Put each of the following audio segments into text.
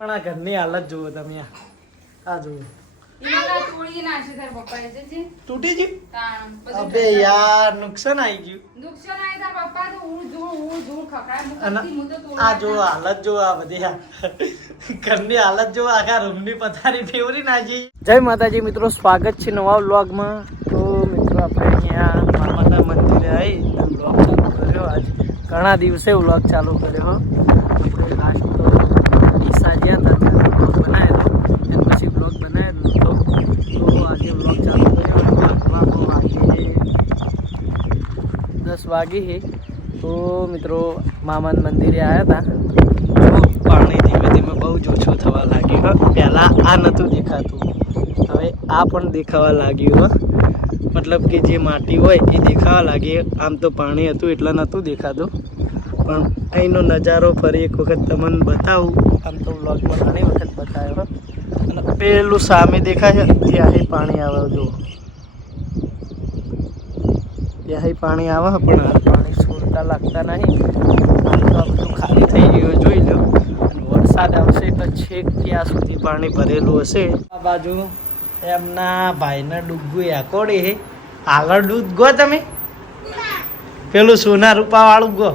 પણ આ ઘરની હાલત જુઓ તમે આ જુઓ તૂટી ગયું અબે યાર નુકસાન આવી ગયું આ જો હાલત જો આ બધી ઘરની હાલત જો આખા રૂમની પથારી ફેવરી નાખી. જય માતાજી મિત્રો, સ્વાગત છે નવા વ્લોગમાં. તો મિત્રો આપણે અહીંયા મામાના મંદિરે આવી વ્લોગ ચાલુ કર્યો. આજ ઘણા દિવસે વ્લોગ ચાલુ કર્યો. આપણે લાસ્ટ તો ડીસા ગયા હતા વ્લોગ બનાવેલો, એના પછી વ્લોગ બનાવેલો તો આજે વ્લોગ ચાલુ કર્યો. વાગવામાં વાગે 10 વાગી છે. તો મિત્રો મામાના મંદિરે આવ્યા હતા. પાણી ધીમે ધીમે બહુ જ ઓછું થવા લાગ્યું. પહેલાં આ નહોતું દેખાતું, હવે આ પણ દેખાવા લાગ્યું. મતલબ કે જે માટી હોય એ દેખાવા લાગી. આમ તો પાણી હતું એટલે નહોતું દેખાતું, પણ અહીંનો નજારો ફરી એક વખત તમને બતાવું. આમ તો વ્લોગમાં ઘણી વખત બતાવ્યો. અને પેલું સામે દેખાય છે ત્યાં પાણી આવે, જો ત્યાં પાણી આવે, પણ હાલ પાણી છોડતા લાગતા નહીં. હાલ તો આ બધું ખાલી થઈ ગયું, જોઈ લો. અને વરસાદ આવશે એટલે છેક ત્યાં સુધી પાણી ભરેલું હશે. આ બાજુ એમના ભાઈના ડૂબગું એકોડે છે. આગળ દૂધ ગો તમે પેલું સોના રૂપા વાળું ગો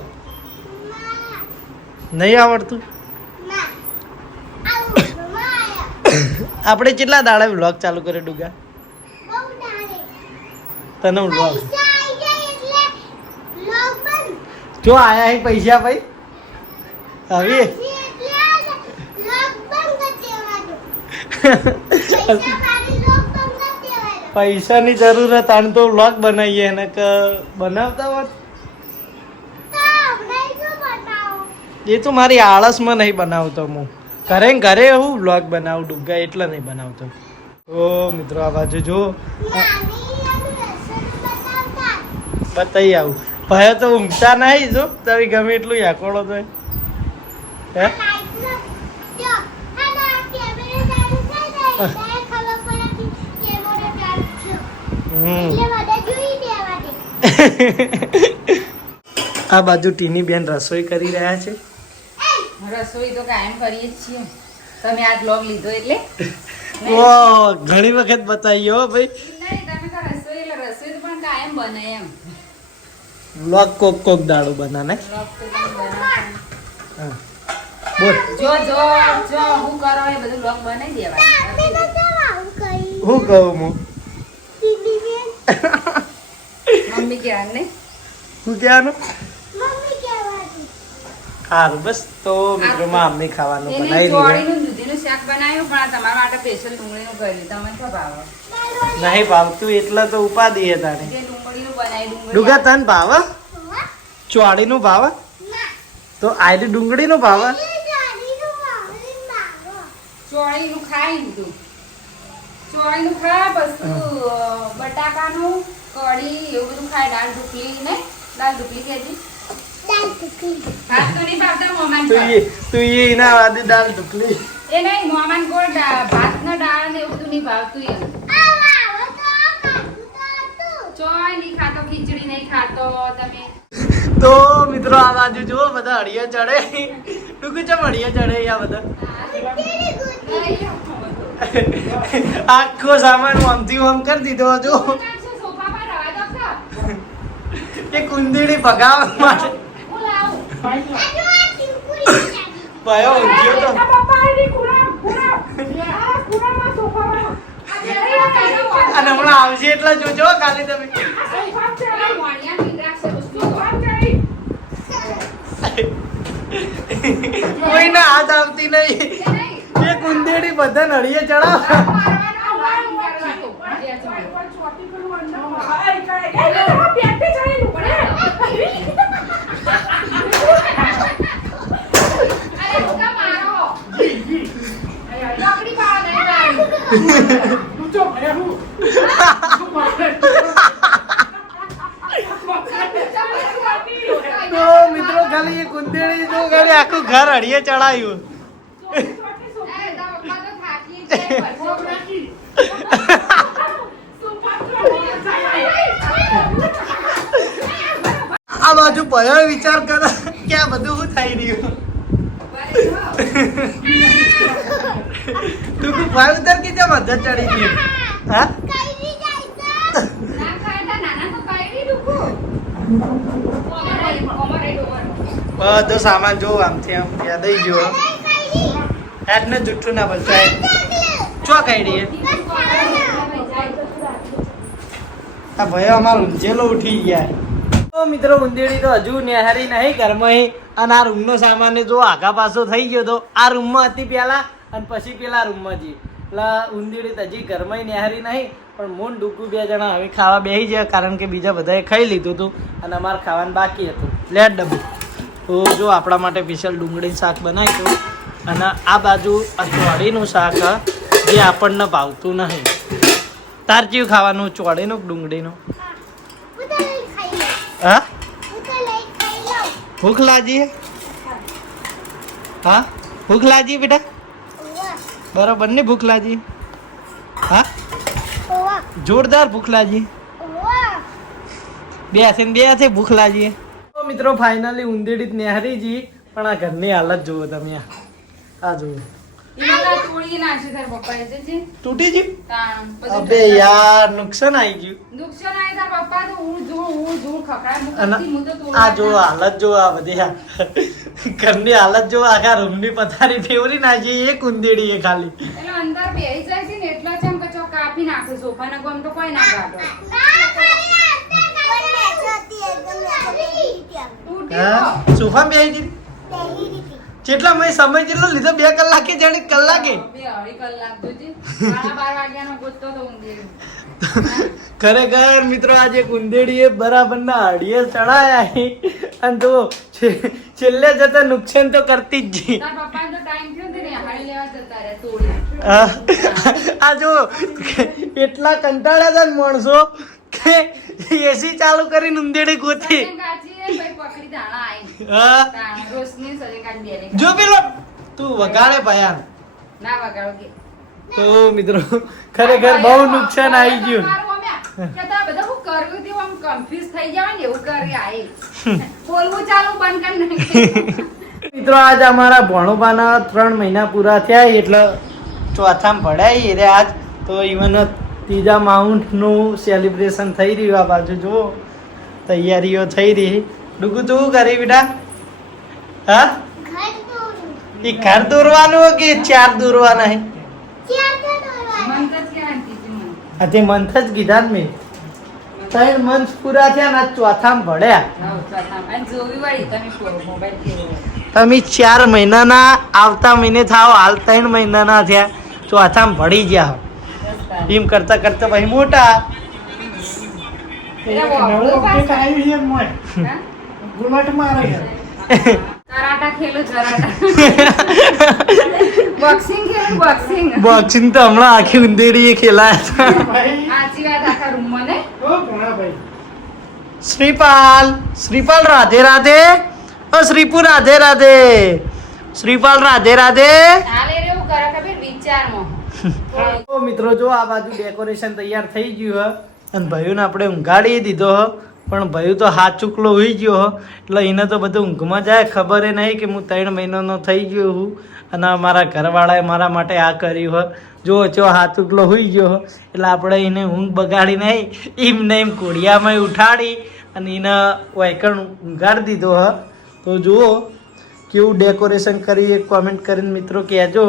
નહીં આવડતું. આપણે કેટલા દાડા વ્લોગ ચાલુ કરે ડુગા તને વ્લોગ જો આયા હે પૈસા ભાઈ હવે પૈસાની જરૂરત આને તો વ્લોગ બનાવીએ ને કે બનાવતા હોત એ તો મારી આળસમાં નહીં બનાવતો. હું ઘરે હું વ્લોગ બનાવું ડુગ્ગા એટલે નહીં બનાવતો. તો મિત્રો આ બાજુ જો બતાવી આવું. ભાઈ તો ઊંઘતા નહીં, જો તમે ગમે એટલું યાકોડો તો હે આ બાજુ ટીની બેન રસોઈ કરી રહ્યા છે. રસોઈ તો કાયમ કરીએ જ છીએ. તમે આ બ્લોગ લીધો એટલે ઓ ઘણી વખત બતાવી હો ભાઈ. નહીં, તમે તો રસોઈ એટલે રસોઈ તો પણ કાયમ બને એમ. વ્લોગ કોક દાડો બનાને. બ્લોગ તો તમે બનાવો. હા બોલ. જો હું કરો એ બધું બ્લોગ બનાવી દેવાનું. હું કહું હું મમ્મી કહેવાનું ને શું કહેવાનું સારું બસ. તો મિત્રો મમ્મી ખાવાનું બનાવી ચોળીનું દૂધીનું શાક બનાવ્યું, પણ આ તમારા માટે સ્પેશિયલ ડુંગળીનું કર્યું. તમને શું ભાવે? નહીં ભાવતું એટલે તો ઉપાધિ હે તારે. જે ડુંગળીનું બનાવી ડુગા તને ભાવ ચોળીનું ભાવ તો આયલી ડુંગળીનું ભાવ. ચોળીનું ખાઈ લીધું. ચોળીનું ખા, પછી બટાકાનું કઢી એવું બધું ખાય. દાળ ઢોકળી ને દાળ ઢોકળી કહેતી ભાત તો નહીં ભાવતા મોમાન તું એના વાદે દાળ ઢોકળી એ નહીં મોમાન ગોળ ભાત ના દાળ ને એવું બધું નહીં ભાવતું. એમ ચોય નહીં ખાતો, ખીચડી નહીં ખાતો તમે. તો મિત્રો આ બાજુ જુઓ બધા હળિયા ચડે. ટૂંકું ચમ હળિયા ચડે આ બધા. આખો સામાન આમથી આમ કરી દીધો. જો એ કુંદીડી ભગાવવા માટે ભાઈઓ ઊંઘ્યો તો. અને હમણાં આવશે એટલે જોજો કાલે તમે. કોઈને હાથ આવતી નહીં. એ કુંદેડી બધા નળીએ ચડાવ. તો મિત્રો ખાલી એ કુંદેડી જો ખાલી આખું ઘર હળીએ ચડાયું. આ બાજુ ભયો વિચાર કરો કે આ બધું શું થઈ રહ્યું. તું ભાઈ ઉતર કે જમ મજા ચડી ગઈ હા ના ખાતા નાના તો કાઈ ડુકુ અમારે બધો સામાન જો આમથી આમ યાદ આવી ગયો હેડને જુઠ્ઠું ના બોલતા ચો કાઢી આ ભાઈ અમારો ઊંઝેલો ઉઠી ગયા તો મિત્રો ઉંદેડી તો હજુ નેહારી નહીં ઘરમાં અને આ રૂમનો સામાન જો આગા પાછો થઈ ગયો તો આ રૂમમાં હતી પહેલા અને પછી પેલા રૂમમાં જઈ એટલે ઉંદેડી તો હજી ઘરમાં નેહારી નહીં પણ મૂન ડુકુ બે જણા હવે ખાવા બેસી ગયા કારણ કે બીજા બધાએ ખાઈ લીધું હતું અને અમારે ખાવાનું બાકી હતું લેટ ડબ્બુ તો જો આપણા માટે સ્પેશિયલ ડુંગળીનું શાક બનાવ્યું અને આ બાજુ ચોળીનું શાક જે આપણને ભાવતું નહીં તાર જેવું ખાવાનું ચોળીનું ડુંગળીનું હા ભૂખ લાગી હા ભૂખ લાગી બેટા બરાબર ને ભૂખ લાગી હા જોરદાર ભૂખ લાગી બે હાથે ભૂખ લાગી તો મિત્રો ફાઇનલી ઉંદેડી નેહરીજી પણ આ ઘરની હાલત જુઓ તમે આ જુઓ તોડી નાખી તાર પપ્પાએ જજે તૂટી ગઈ તાણ અબે યાર નુકસાન આવી ગયું નુકસાન આય તાર પપ્પા તો હું જોર ખકડા અને મુકતી હું તો તોડી આ જો હાલત જો આ બધી આ ઘરની હાલત જો આખા રૂમની પથારી ફેવરી નાખી એક ઉંદેડી એ ખાલી એટલે અંદર બેહી જાય છે ને એટલા ચમ કચો કાપી નાખે સોફાના ગમ તો કોઈ ના કાઢો તૂટી હા સોફા બેહી ગઈ જેટલા મેં સમય જેટલો લીધો 2 કલાકે જાણે કલાકે બે અઢી કલાક જોજી 12 વાગ્યાનો ગોતતો તો ઉંદેડી ખરેખર મિત્રો આજે કુંદેડીએ બરાબરના હાડીએ ચડાયા છે અને જો છેલ્લે જતા નુકસાન તો કરતી જ જી તાર પપ્પાને તો ટાઈમ થયો ને હાડી લેવા જતા રહ્યા તોડી આ જો એટલા કંટાળ્યા હતા ને માણસો કે એસી ચાલુ કરીને ઉંદેડી ગોતી કાચી એ ભાઈ પકડી ધાણા આઈ હા તાણ રોશની સજે કાઢ બેને જો પેલો તું વગાડે ભયાન ના વગાડો કે તો મિત્રો ખરેખર બહુ નુકસાન આવી ગયું કેતા બધા હું કર્યું તે આમ કન્ફ્યુઝ થઈ જાવ ને એવું કરી આઈ બોલવું ચાલુ બંધ કરી નાખી મિત્રો આજ અમારા ભણોબાના 3 મહિના પૂરા થયા એટલે ચોથામાં ભણાઈ રે આજ તો ઇવન ત્રીજા માઉન્ટનું સેલિબ્રેશન થઈ રહ્યું આ બાજુ જુઓ તૈયારીઓ થઈ રહી ડુગુ તું કરી બેટા હા એ ઘર દોરવાનું કે 4 દોરવાના હે મન તો ક્યાં કીધું મને આજે મંથ જ કીધા ને મેં 3 મંથ પૂરા થયા ને આજ ચોથામાં ભણ્યા હા ચાતા અને જોવી વાળી તમે મોબાઈલ થી તમે 4 મહિનાના આવતા મહિને થાવ હાલ 3 મહિનાના થયા ચોથામાં ભળી ગયા હો. એમ કરતા કરતા ભાઈ મોટા કરાટા ખેલો કરાટા બોક્સિંગ ખેલો બોક્સિંગ બોક્સિંગ તો હમણાં આખી ઉંદેડી ખેલાયા હતા સાચી વાત આખા રૂમમાં ને શ્રીપાલ રાધે રાધે ઓ શ્રીપુ રાધે રાધે શ્રીપાલ રાધે રાધે હાલે રે એવું કરે ખબર વિચારમાં તો મિત્રો જો આ બાજુ ડેકોરેશન તૈયાર થઈ ગયું હ અને ભાઈઓને આપણે ઊંઘાડી દીધો હ પણ ભાઈ તો હાથ ચૂકલો હોઈ ગયો હ એટલે એને તો બધું ઊંઘમાં જાય ખબર એ નહીં કે હું 3 મહિનાનો થઈ ગયો હું અને મારા ઘરવાળાએ મારા માટે આ કર્યું હ જો ચો હાથ ચૂકલો હોઈ ગયો હ એટલે આપણે એને ઊંઘ બગાડી નહીં એમ ને એમ કોડિયામાં ઉઠાડી અને એને વાયકણ ઊંઘાડી દીધો હ તો જુઓ કેવું ડેકોરેશન કરી એક કોમેન્ટ કરીને મિત્રો કહેજો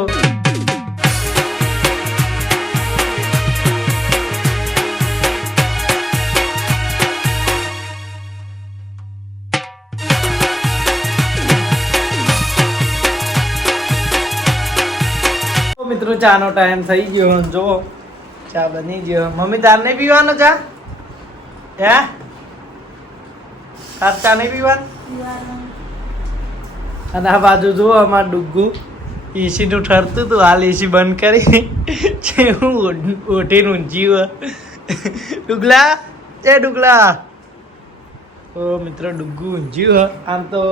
મિત્રો ચાનો ટાઈમ થઈ ગયો જો ચા બની ગયો મમ્મી તાર નહીં પીવાનો ચા હે તાર ચા નહીં પીવાનું અને આ બાજુ જુઓ અમાર ડુગ્ગુ એસી નું ઠરતું હતું હાલ એસી બંધ કરી છે હું ઓઢીને ઊંઘી ડુગલા એ ડુગલા તો મિત્રો ડુગ્ગુ ઊંઘ્યું આમ તો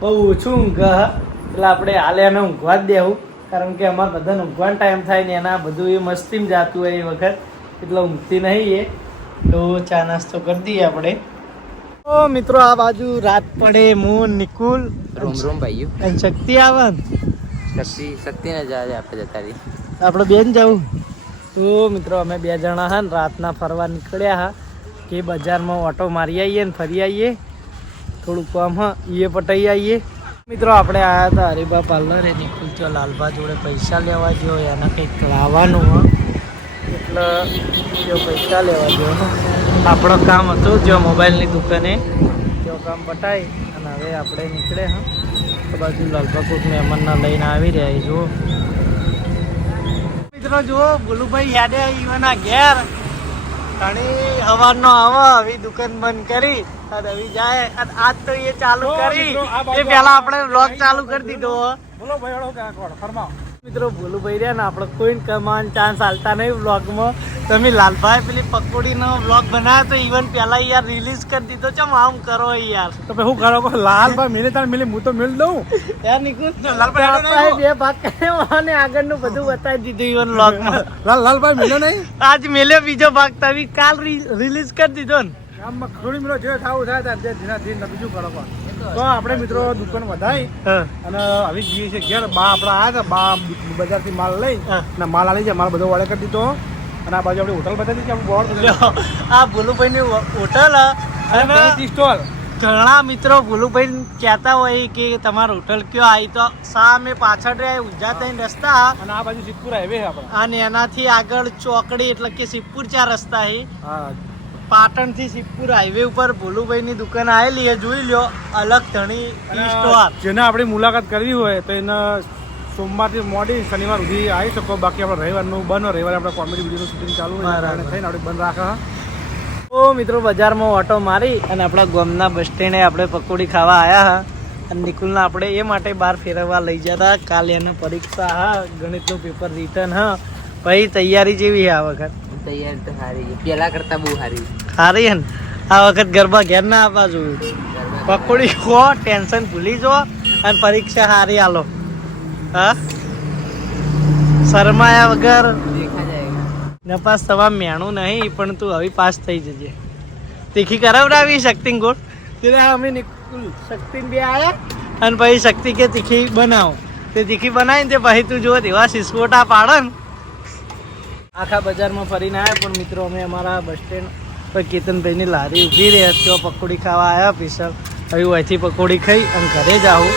બહુ ઓછું ઊંઘ એટલે આપણે હાલે એને ઊંઘવા જ દેવું કારણ કે અમારે બધાને ઊંઘવાનો ટાઈમ થાય ને એના બધું એ મસ્તીમાં જાતું હોય એ વખત એટલે ઊંઘતી નહીં એ તો ચા નાસ્તો કરી દઈએ આપણે તો મિત્રો આ બાજુ રાત પડે હું નિકુલ રોમ રોમ ભાઈઓ અને શક્તિ આવે શક્તિ ને જાય આપણે જતા રહી આપણે બેન જવું. તો મિત્રો અમે 2 જણા હા ને રાતના ફરવા નીકળ્યા હા કે બજારમાં ઓટો મારી આવીએ ને ફરી આવીએ, થોડુંક કામ હા એ પટાઈ આવીએ. મિત્રો આપણે આવ્યા હતા હરિભા પાર્લર એ નિકુલ તો લાલભા જોડે પૈસા લેવા જો એના કંઈક લાવવાનું હા, એટલે જો પૈસા લેવા જો આપણો કામ હતું જો મોબાઈલની દુકાને જો કામ પટાઈ અને હવે આપણે નીકળે હા. તો બાજુ લાલભા કોઈક મહેમાનના લઈને આવી રહ્યા જુઓ મિત્રો. જુઓ ભોલુભાઈ યાદે ઈવાના ઘેર ઘણી હવાનો આવે આવી દુકાન બંધ કરી અને આવી જાય અને આજ તો એ ચાલુ કરી એ પહેલા આપણે વ્લોગ ચાલુ કરી દીધો. બોલો ભાઈ મિત્રો ભોલુભાઈ રહ્યા ને આપણે કોઈને કમાવાનો ચાન્સ આલતા નહીં વ્લોગમાં. તમે લાલભાઈ પેલી પકોડીનો વ્લોગ બનાવ્યો તો ઇવન પહેલા યાર રિલીઝ કરી દીધો. ચમ આમ કરો યાર તો હું કરો લાલભાઈ મિલે તાર મિલે હું તો મિલ દઉં યાર નિકુલ. લાલભાઈ 2 ભાગ કર્યો અને આગળનું બધું બતાવી દીધું ઇવન વ્લોગમાં. લાલભાઈ મિલ્યો નહીં આજ મિલ્યો બીજો ભાગ તમે કાલ રિલીઝ કરી દીધો ને. આમાં થોડી મિલો જે થાવું થાય ત્યારે ધીના ધીરે બીજું કરો. તો આપણે મિત્રો દુકાન વધારી અને આવી જઈએ છીએ ઘેર. બા આપણા આવ્યા હતા, બા બજારથી માલ લઈ અને માલ આલી જાય, માલ બધો વાળે કરી દીધો. અને આ બાજુ આપણી હોટલ બતાવી દીધી, બોર્ડ આ ભોલુભાઈની હોટલ અને સ્ટોલ. ઘણા મિત્રો ભોલુભાઈ કહેતા હોય કે તમારી હોટલ કયો આવી, તો સામે પાછળ રહ્યા ઊંઝા થઈને રસ્તા અને આ બાજુ સિદ્ધપુર હાઈવે આપણે અને એનાથી આગળ ચોકડી એટલે કે સિદ્ધપુર 4 રસ્તા છે. પાટણ થી સિદ્ધપુર હાઈવે ઉપર ભોલુભાઈની દુકાન આવેલી જોઈ લ્યો, અલગ ધણી સ્ટોર. જેને આપણી મુલાકાત કરવી હોય તો એને સોમવારથી મોડી શનિવાર સુધી આવી શકો. બાકી આપણે રવિવારનું બંધ, રવિવારે આપણે કોમેડી વિડીયોનું શૂટિંગ ચાલુ થઈને આપણે બંધ રાખા. તો મિત્રો બજારમાં ઓટો મારી અને આપણા ગામના બસ સ્ટેન્ડે આપણે પકોડી ખાવા આવ્યા હા. અને નિકુલને આપણે એ માટે બહાર ફેરવવા લઈ જતા. કાલે એને પરીક્ષા હા, ગણિતનું પેપર રિટર્ન હા. પછી તૈયારી જેવી છે આ વખત? તૈયારી તો સારી, પેલા કરતા બહુ સારી સારી ને. આ વખત ગરબા ઘેર ના આપવા જોઈએ. પકોડી ખો, ટેન્શન ભૂલી જો અને પરીક્ષા સારી આલો. હા, શરમાયા વગર દેખા જાય. નપાસ થવા મેણું નહીં, પણ તું હવે પાસ થઈ જજે. તીખી કરાવડાવી શક્તિન ગોળ એટલે અમે નિકુલ શક્તિન 2 આવ્યા અને પછી શક્તિ કે તીખી બનાવો. તે તીખી બનાવીને તે પછી તું જો એવા સિસકોટા પાડે ને. આખા બજારમાં ફરીને આવ્યા પણ મિત્રો અમે અમારા બસ સ્ટેન્ડ પર કેતનભાઈની લારી ઊભી રહી તો પકોડી ખાવા આવ્યા સ્પેશિયલ. હવે અહીંથી પકોડી ખાઈ અને ઘરે જ આવું.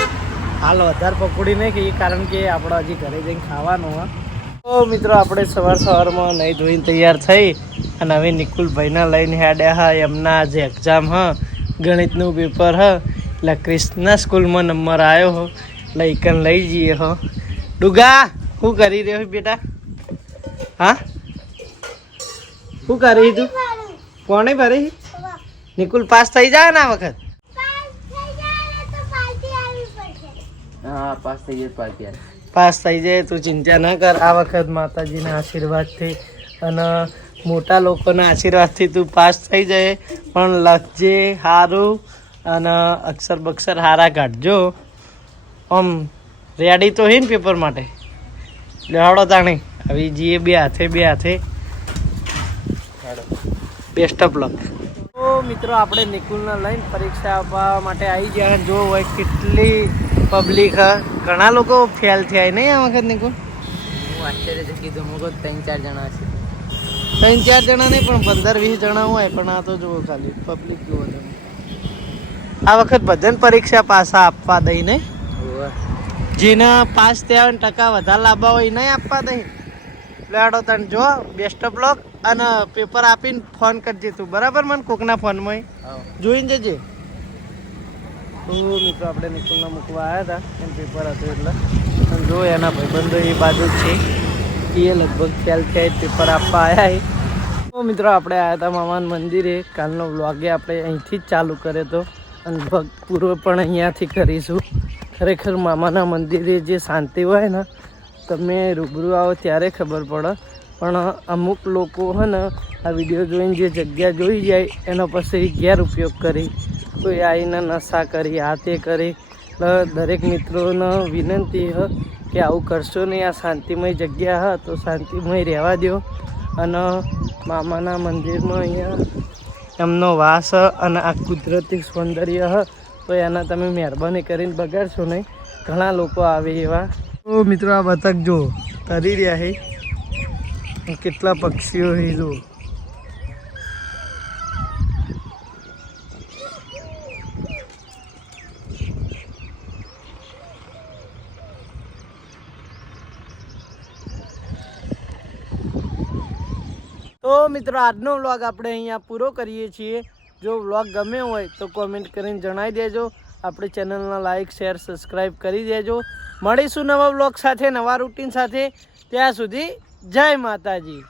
હાલ વધારે પકોડી નહીં ખાઈએ કારણ કે આપણે હજી ઘરે જઈને ખાવાનું હા. તો મિત્રો આપણે સવારમાં નહીં ધોઈને તૈયાર થઈ અને હવે નિકુલભાઈને લઈને હેડ્યા હા. એમના આજે એક્ઝામ હા, ગણિતનું પેપર હા, એટલે ક્રિષ્ના સ્કૂલમાં નંબર આવ્યો હો એટલે એકન લઈ જઈએ હો. ડુગા શું કરી રહ્યો બેટા? હા, શું કરી તું? કોણે ભરી? નિકુલ પાસ થઈ જાય ને આ વખત? હા, પાસ થઈ જાય પાર્ટી. પાસ થઈ જાય તું ચિંતા ના કર. આ વખત માતાજીના આશીર્વાદથી અને મોટા લોકોના આશીર્વાદથી તું પાસ થઈ જાય. પણ લખજે સારું અને અક્ષર બક્ષર સારા કાઢજો. આમ રેડી તો હે ને પેપર માટે? લેવાડો તાણી હવે જઈએ 2 હાથે. Best of luck. તો મિત્રો આપણે નિકુલને લઈને પરીક્ષા આપવા માટે આવી ગયા. જો હોય કેટલી પબ્લિક હા, ઘણા લોકો ફેલ થયા નહીં આ વખત નિકુલ? હું આશ્ચર્યચકિત છું. મુકો 3-4 જણા હશે. 3-4 જણા નહીં પણ 15-20 જણા હોય. પણ આ તો જુઓ ખાલી પબ્લિક જુઓ તમે. આ વખત બધાને પરીક્ષા પાછા આપવા દઈ નહીં? જેને પાસ થયા હોય ટકા વધારે લાવવા હોય નહીં આપવા દઈ. લેડો તને જો બેસ્ટ ઓફ લક અને પેપર આપીને ફોન કરજે તું, બરાબર? મને કોકના ફોનમાં જોઈને જજે. તો મિત્રો આપણે નિકુલને મૂકવા આવ્યા હતા, એમ પેપર હતું એટલે. અને જો એના ભાઈબંધો એ બાજુ જ છે, એ લગભગ ફેલ થયા પેપર આપવા આવ્યા. તો મિત્રો આપણે આવ્યા હતા મામાના મંદિરે. કાલનો વ્લોગે આપણે અહીંથી જ ચાલુ કર્યો હતો અને ભક્ત પૂર્વ પણ અહીંયાથી કરીશું. ખરેખર મામાના મંદિરે જે શાંતિ હોય ને તમે રૂબરૂ આવો ત્યારે ખબર પડે. પણ અમુક લોકો હે ને આ વિડીયો જોઈને જે જગ્યા જોઈ જાય એનો પછી ગેરઉપયોગ કરી, કોઈ આવીને નશા કરી, આ તે કરી. દરેક મિત્રોને વિનંતી હ કે આવું કરશો નહીં. આ શાંતિમય જગ્યા હ તો શાંતિમય રહેવા દો. અને મામાના મંદિરમાં અહીંયા એમનો વાસ અને આ કુદરતી સૌંદર્ય હ તો એના તમે મહેરબાની કરીને બગાડશો નહીં. ઘણા લોકો આવે એવા. તો મિત્રો આ બતક જો તરી રહ્યા છે કેટલા પક્ષીઓ હીરો. તો મિત્રો આજનો વ્લોગ આપણે અહીંયા પૂરો કરીએ છીએ. જો વ્લોગ ગમ્યો હોય તો કોમેન્ટ કરીને જણાવી દેજો. આપણી ચેનલના લાઈક શેર સબસ્ક્રાઈબ કરી દેજો. મળીશું નવા વ્લોગ સાથે, નવા રૂટીન સાથે. ત્યાં સુધી જય માતાજી.